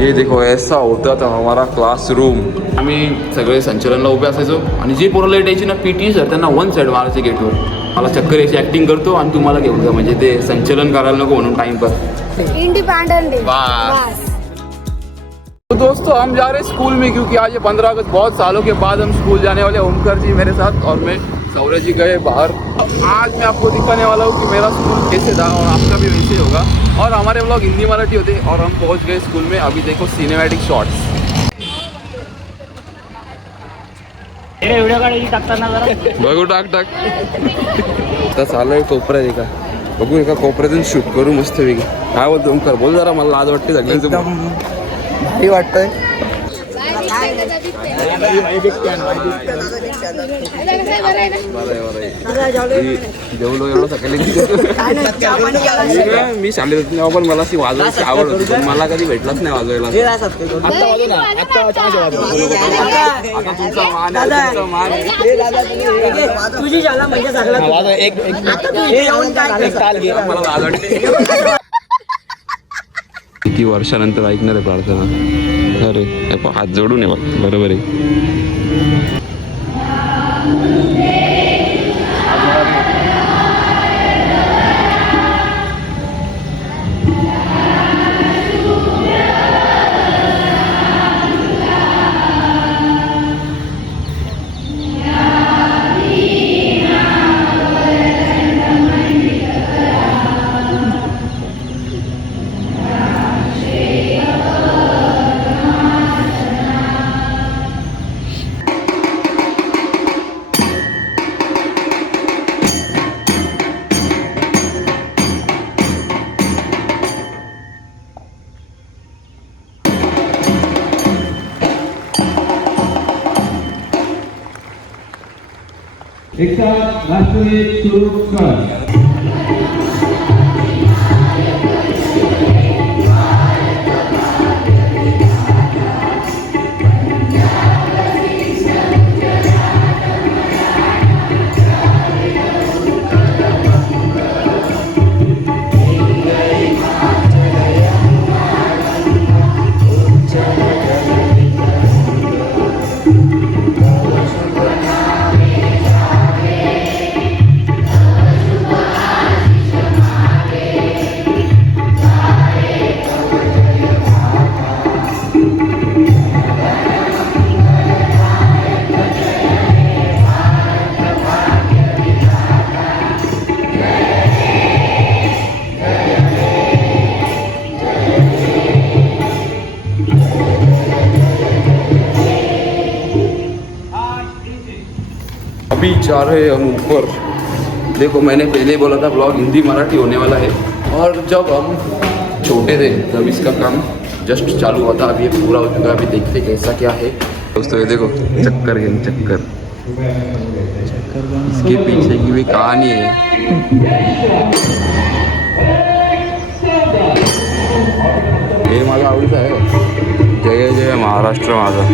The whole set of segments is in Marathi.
ये देखो ऐसा होता था हमारा क्लासरूम. आम्ही सगळे संचलनला उभे असायचो आणि जे पोरं लेट यायची ना पीटी सर त्यांना वन साईड मारायचे गेटवर. मला चक्कर यायची ॲक्टिंग करतो आणि तुम्हाला घेऊन जा म्हणजे ते संचलन करायला नको म्हणून टाइमपास. Independence day. तो दोस्तों हम जा रहे हैं स्कूल में क्योंकि आज ये 15 अगस्त बहुत सालों के बाद हम स्कूल जाने वाले. ओमकार जी मेरे साथ और मैं सौरज जी गए बाहर. आज मैं आपको दिखाने वाला हूँ कि मेरा स्कूल कैसे था और आपका भी वैसे होगा. और हमारे व्लॉग हिंदी मराठी होते और हम पहुँच गए स्कूल में. अभी देखो सिनेमॅटिक शॉट्स. बघू टाक आता चालू आहे कोपऱ्यात एका. बघू एका कोपऱ्यातून शूट करू मस्त वेगळी. काय बोलतो ओमकार बोल जरा. मला लाज वाटते सगळ्यांचं भारी वाटतंय. जेवलो एवढं सकाळी मी शाळेत तेव्हा पण मला अशी वाजवायची आवड होती पण मला कधी भेटलाच नाही वाजवायला. आता तुमचा मान आहे, तुमचा मान आहे. तुझी शाळा म्हणजे सगळं मला लाज वाटते. किती वर्षानंतर ऐकणार आहे प्रार्थना. अरे हात जोडून आहे बघ. बरोबर आहे. एक साथ राष्ट्रगीत सुरू कर. अभी जा रहे हैं हम ऊपर. देखो मैंने पहले बोला था ब्लॉग हिंदी मराठी होने वाला है और जब हम छोटे थे तब इसका काम जस्ट चालू हुआ था. अभी ये पूरा हो चुका है. अभी देखते कैसा क्या है. दोस्तों ये देखो चक्कर गेम चक्कर. इसके पीछे की भी कहानी है. हे माझा आवडीचा आहे. जय जय महाराष्ट्र माझा.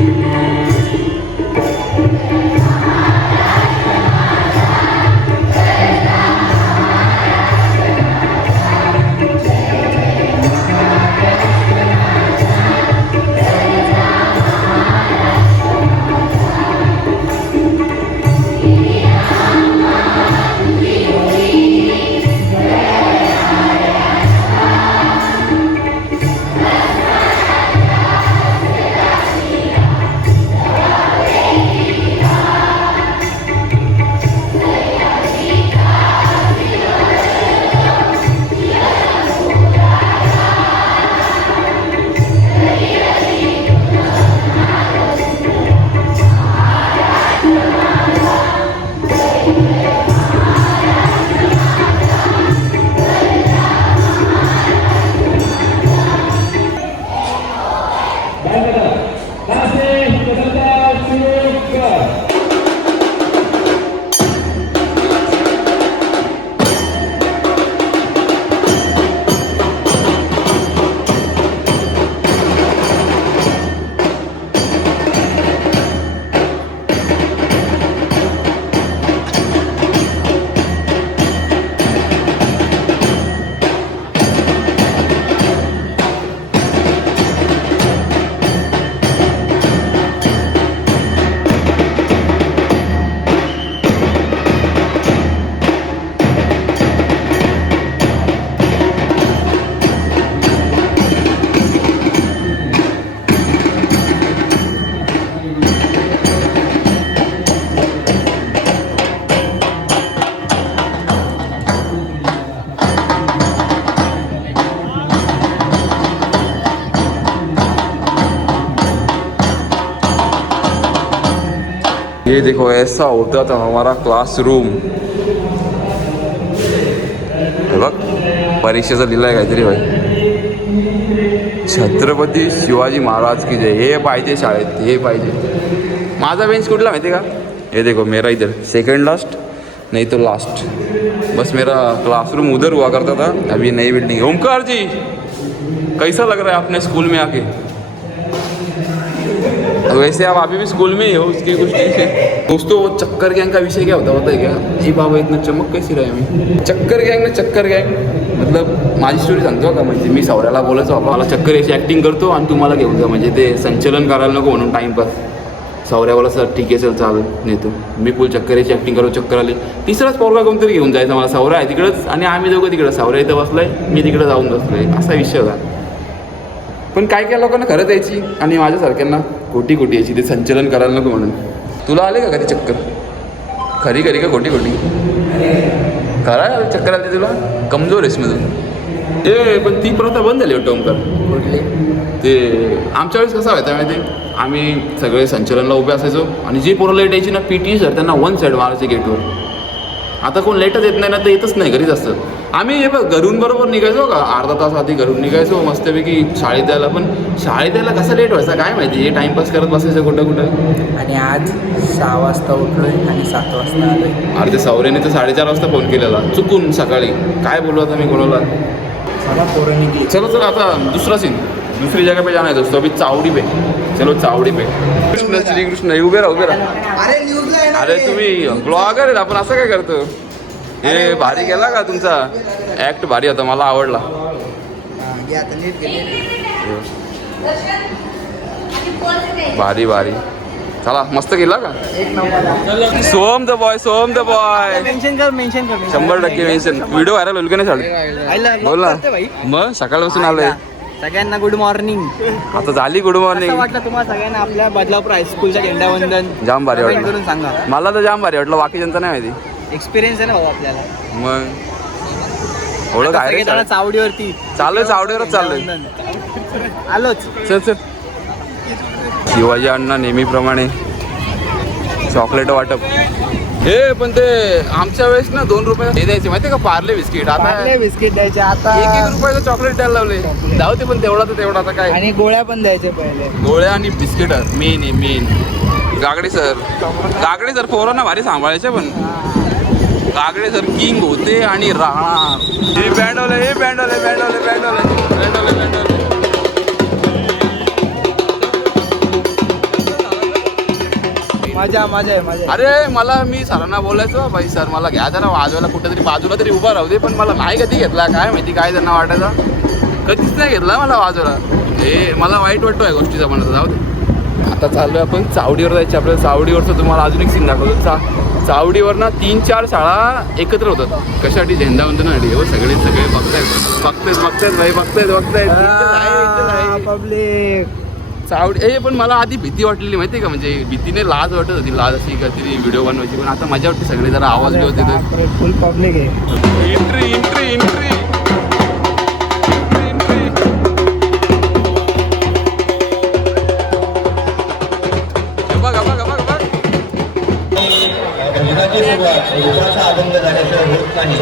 देखो ऐसा होता था हमारा क्लासरूम. हे बघ परीक्षेचं लिहिलंय काहीतरी भाई. छत्रपती शिवाजी महाराज की जय. हे पाहिजे शाळेत, हे पाहिजे. माझा बेंच कुठला माहिती का? ये देखो मेरा इधर सेकंड लास्ट नहीं तो लास्ट. बस मेरा क्लासरूम उधर हुआ करता था. अभी नई बिल्डिंग. ओमकार जी कैसा लग रहा है अपने स्कूल में आके? वैसे आप अभी भी स्कूल में ही हो, उसकी कुछ टेंशन. दोस्तों वो चक्कर गैंग का विषय क्या होता है क्या? जी बाबा इतना चमक कैसी रहे मी. चक्कर गँग मतलब माझी स्टोरी सांगतो का. म्हणजे मी सौऱ्याला बोलायचो मला चक्कर याची ॲक्टिंग करतो आणि तुम्हाला घेऊन जा. म्हणजे ते संचलन करायला नको म्हणून टाईमपास. सौऱ्यावाला सर ठीक आहे चल चाल नेतो. मी फुल चक्कर याची ॲक्टिंग करतो. चक्कर आली. तिसराच पोरगा कोणतरी घेऊन जायचा मला. सौरा आहे तिकडंच आणि आम्ही दोघं तिकडं. सौरा इथं बसलाय, मी तिकडं जाऊन बसलोय. असा विषय होता. पण काय काय लोकांना खरंच यायची आणि माझ्यासारख्यांना खोटी यायची ते संचलन करायला नको म्हणून. तुला आले का कधी चक्कर? खरी का खोटी खरा चक्कर आली तुला? कमजोर आहेस मधून. ए पण ती प्रथा बंद झाली वाटतं ओमकार. कुठली? ते आमच्या वेळेस कसं व्हायचं माहिती, आम्ही सगळे संचलनला उभे असायचो आणि जी पोरं लेट यायची ना PT सर त्यांना वन साईड मारायचे गेटवर. आता कोण लेटच येत नाही ना, तर येतच नाही, घरीच असतं. आम्ही हे बघ घरून बरोबर निघायचो का, अर्धा तास आधी घरून निघायचो मस्तपैकी शाळेत जायला. पण शाळेत जायला कसं लेट व्हायचा काय माहिती. हे टाईमपास करत बसायचं कुठं. आणि आज 6 वाजता उठलोय आणि 7 वाजता आलोय. अरे ते सौर्याने तर 4:30 वाजता फोन केलेला चुकून सकाळी. काय बोलू आता मी कोणाला. चला पोरांनी गेली. चलो आता दुसरा सीन. दूसरी जगह पे जाना है दोस्तों. अभी चावडी पे. चलो चावडी पे. कृष्ण श्रीकृष्ण. उभे राहा. अरे तुम्ही ब्लॉगर आहेत, आपण असं काय करतो. हे भारी गेला का तुमचा ॲक्ट. भारी होता, मला आवडला. भारी चला मस्त केला का. सोम द बॉय. मेन्शन कर 100% मेन्शन. व्हिडिओ व्हायरल होईल का नाही चालेल. बोल ना मग. सकाळपासून आलोय. सगळ्यांना गुड मॉर्निंग. आता झाली गुड मॉर्निंग. वाटलं तुम्हाला सगळ्यांना आपल्या बदलापूर हायस्कूलच्या झेंडावंदन? जाम भारी करून वाटलं सांगा. मला तर जाम भारी वाटलं. बाकी जनता नाही माहिती. एक्सपिरियन्स आहे ना भाऊ आपल्याला. मग ओळख आहे रे. चावडीवरती चावडीवरच चाललोय. आलोच. चल शिवाजी अण्णा नेहमीप्रमाणे चॉकलेट वाटप. हे पण ते आमच्या वेळेस ना 2 रुपये हे द्यायचे माहिती का, पार्ले बिस्किट. आता बिस्किट द्यायचे, आता 1 रुपयाचं चॉकलेट द्यायला लावले. जाऊ ते पण तेवढा तर तेवढा. आता काय. आणि गोळ्या पण द्यायचे पहिले. गोळ्या आणि बिस्किट मेन. गागडे सर पोरांना भारी सांभाळायचे. पण गागडे सर किंग होते आणि राहणार. हे बँडवले. मजा आहे. अरे मला मी सरांना बोलायचो भाई सर मला घ्या जरा वाजवायला, कुठेतरी बाजूला तरी उभा राहू दे. पण मला नाही कधी घेतला काय माहिती, काय त्यांना वाटायचा. कधीच नाही घेतला मला वाजवायला. हे मला वाईट वाटतो या गोष्टीचा. म्हणत जाऊ दे. आता चाललोय आपण चावडीवर जायचे. आपल्याला चावडीवरचं तुम्हाला अजून एक सीन दाखवतो. चावडीवर ना 3-4 शाळा एकत्र होतात. कशासाठी? झेंडावंदनासाठी. हो सगळे बघतायत भाई. पब्लिक चावडी. हे पण मला आधी भीती वाटलेली माहिती का. म्हणजे भीतीने लाज वाटत होती. लाज अशी काहीतरी व्हिडिओ बनवायची. पण आता मजा वाटते. सगळे जरा आवाज बी होते. फुल पब्लिक आहे. एंट्री. सुरुवात अभंग झाल्याशिवाय होत नाही.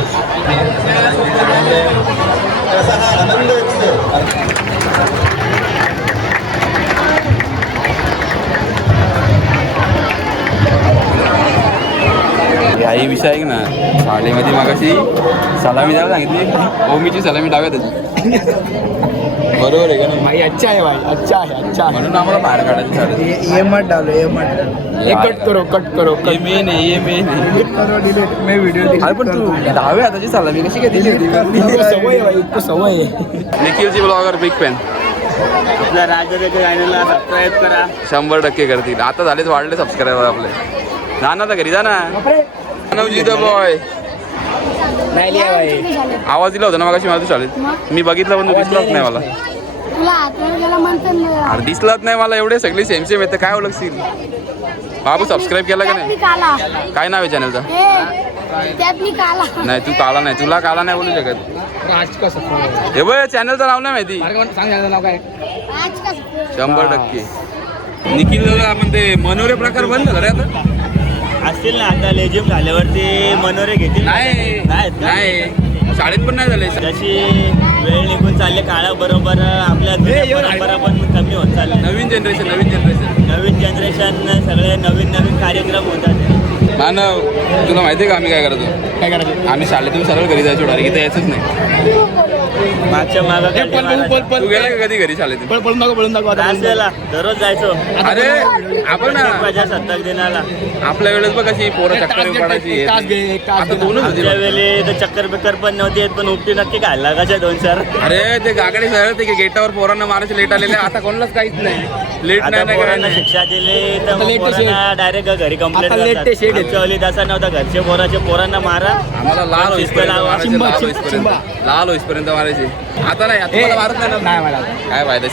तसा हा आनंद याही विषय आहे ना. शाळेमध्ये मागाशी सलामी द्यायला सांगितली. ओमीची सलामी डाव्यात होती. बरोबर आहे का नाही भाई. अच्छा आहे म्हणून आम्हाला बाहेर काढायचं शाळेत. ये मत डालो. कट करो. ये मेन आहे. मैं व्हिडिओ. अरे पण तू डाव्या हाताची सलामी कशी काय दिली होती? सवय आहे. निखिलची ब्लॉगर बिग फॅन. आपल्या राजाच्या चॅनलला सबस्क्राईब करा. 100% करतील. आता झालेच वाढले सबस्क्रायबर आपले. जा ना घरी जा ना. Navji the boy. आवाज दिला होता ना मगाशी मला तू शाळेत. मी बघितलं पण तू दिसलाच नाही मला. अरे दिसलाच नाही मला. एवढे सगळे सेम येते. काय ओळखशील. बाबू सबस्क्राईब केला का नाही? काय नाव आहे चॅनलचं? नाही तू काला नाही. तुला काला नाही बोलू शकत. हे बघ चॅनलचं नाव नाही माहिती. 100%. निखिल दादा आपण ते मनोरे प्रकार बंद झाले आता. असतील ना आता लेजिम झाल्यावरती मनोरे घेतील नाही नाहीत का? नाही शाळेत पण नाही झाले जशी वेळ निघून चालली काळाबरोबर आपल्या जुन्या परंपरा पण कमी होत चालल्या. नवीन जनरेशन नवीन जनरेशन सगळे नवीन नवीन कार्यक्रम होतात. मानव तुला माहिती आहे का आम्ही काय करतो आम्ही शाळेतून सरळ घरी जायचो डायरेक्ट इथे यायचंच नाही. मागच्या मागं तू गेला का कधी घरी शाळेतून असेला दररोज जायचो. अरे आपण ना प्रजासत्ताक दिनाला आपल्या वेळेस बघ कशी पोरं चक्कर पडायची आता दोनच होती त्या बघ. वेळी तर चक्कर बिक्कर पण नव्हती येत पण उपटी नक्की घायला लागायच्या 2-4. अरे ते गागाडी सरळ ते गेटावर पोरांना मारायचे लेट आलेले आता कोणालाच काहीच नाही लेट आता नाही काय पोरांना नाही. शिक्षा दिली तर मग पोरांना डायरेक्ट घरी कंप्लेंट करतात. आमच्या वेळी तसा नव्हता घरचे पोरांना मारा आम्हाला लाल होईपर्यंत मारायचे, लाल होईपर्यंत मारायचे आता नाही आता मला मारत नाही ना काय फायदा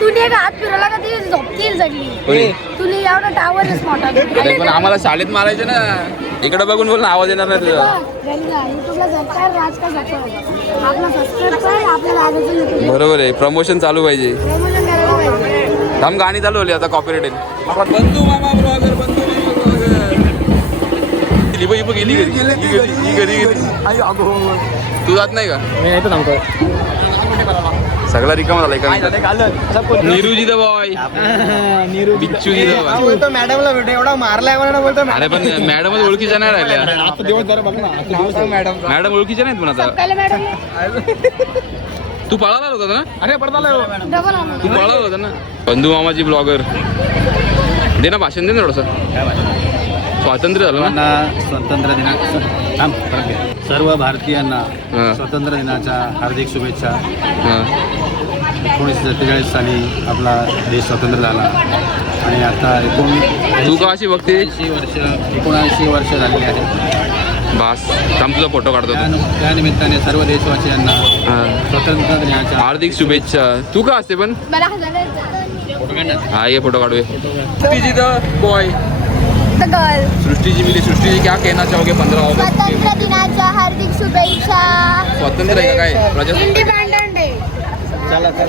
तुने एक हात फिरवला का ती झोपतील जगली कोणी? तुने एवढा टावर मोठा अरे पण आम्हाला शाळेत मारायचे ना इकडे बघून बोल ना आवाज येणार नाही तुझा. युट्यूबला सबस्क्राईब राज का सबस्क्राईब आपला सबस्क्राईब कर आपल्याला आजचं युट्यूब बरोबर आहे प्रमोशन चालू पाहिजे. प्रमोशन करायला पाहिजे. थांब गाणी चालू होली आता कॉपीराइट येईल. बंधू मामा ब्लॉगर बंधू गेली घरी तू जात नाही का सगळा रिकामा झालाय का नीरूजी द बॉय बिच्चूजी द बॉय मॅडमला भेटू एवढा मारलाय मला बोलतो अरे पण मॅडम ओळखीच्या नाही राहिल्या दिवस जरा बघ ना मॅडम मॅडम ओळखीच्या नाहीत पण आता सकाळी मॅडम तू पळाला होता ना अरे पडताला डबल आणा. तू पळाला होता ना बंधू मामाजी ब्लॉगर दे ना भाषण दे ना थोडंसं स्वातंत्र्य झालं ना स्वातंत्र्य दिना सर्व भारतीयांना हां. स्वातंत्र्य दिनाच्या हार्दिक शुभेच्छा. हां. 1947 साली आपला देश स्वतंत्र झाला आणि आता तू का अशी बघते 79 वर्ष झालेली आहेत. बास थांब तुझा फोटो काढतो त्या निमित्ताने सर्व देशवासियांना हां. स्वातंत्र्य दिनाच्या हार्दिक शुभेच्छा. तू का असते पण मला हसायला हा ये फोटो काढूया सृष्टीजी द बॉय गर्ल सृष्टीजी मिली सृष्टीजी क्या कहना चाहोगे 15 ऑगस्ट स्वातंत्र्य दिनाच्या हार्दिक शुभेच्छा. स्वातंत्र्य आहे का काय प्रजासत्ताक इंडिपेंडंट डे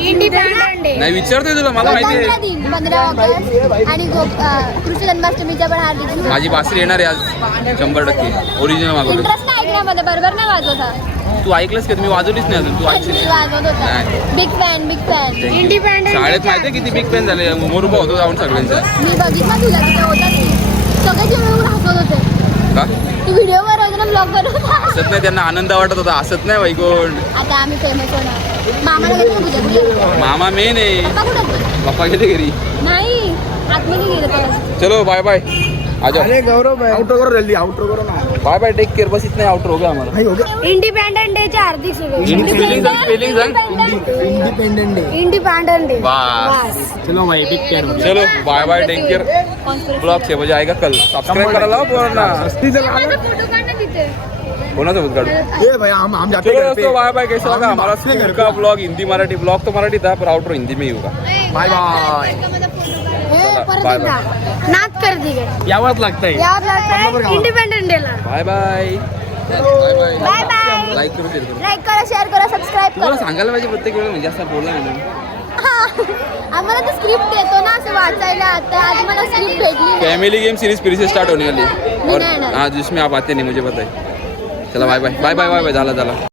इंडिपेंडंट डे नाही विचारतोय तुला मला माहिती स्वातंत्र्य आहे दिन 15 ऑगस्ट आणि कृष्ण जन्माष्टमीच्या पण हार्दिक शुभेच्छा. माझी बासरी येणार आहे आज 100% ओरिजिनल मागवलं इंटरेस्ट नाही ऐकण्यामध्ये बरोबर नाही वाजवता तू ऐकलंस का मी वाजवलीच नाही अजून तू ऐकशील मी वाजवत होता नाही. Big fan Thank you. Independent शाळेत माहिती आहे किती बिग फॅन झाले मोरुबा होतो जाऊन सगळ्यांचा मी बघितलं तुला तिथे होता सगळ्याचे मिळून हसत होते. का तू व्हिडिओ बनवतो ना ब्लॉग बनवता हसत नाही त्यांना आनंद वाटत होता हसत नाही वैकोंड आता आम्ही फेमस होणार. मामाला घेतलं तुझ्या तुझ्या मामा मेन आहे पप्पा कुठं पप्पा गेले घरी नाही आतमध्ये गेलं तर चलो बाय बाय आजा गौरव आउटरो करो जल्दी आउटरो करो ना बाय बाय टेक केअर बस इतना आउट हो गया हमारा इंडिपेंडंट डे च्या हार्दिक स्पेलिंग सांग इंडिपेंडेंट डे इंडिपेंडंट डे बस चलो भाई टेक केअर चलो bye bye take care blog 6 बजे आएगा कल सब्सक्राइब करा लाओ पोरांना फोटो काढणं तिथे कोणासोबत काढू ए भाई हम जाते चलो घर पे दोस्तों बाय बाय कैसा लगा हमारा स्कूल का ब्लॉग हिंदी मराठी ब्लॉग तो मराठी था पर आउटरो हिंदी में ही होगा बाय बाय परत बाय एकदा नाच कर दिगे यावंच लागतंय यावं लागतं इंडिपेंडंट डे ला. Bye bye bye bye bye bye like करू शेअर करू लाईक करा शेअर करा सबस्क्राईब तुम्हाला करा. सांगायला पाहिजे प्रत्येक वेळेला म्हणजे असं बोलला नाही आम्हाला तर स्क्रिप्ट देतो ना असं वाचायला. आता आज मला स्क्रिप्ट भेटली नाही. फैमिली गेम सीरीज फिर से स्टार्ट होने वाली है और नहीं, नहीं। हाँ जिसमें आप आते नहीं मुझे पता है चलो bye bye bye bye bye bye झाला झाला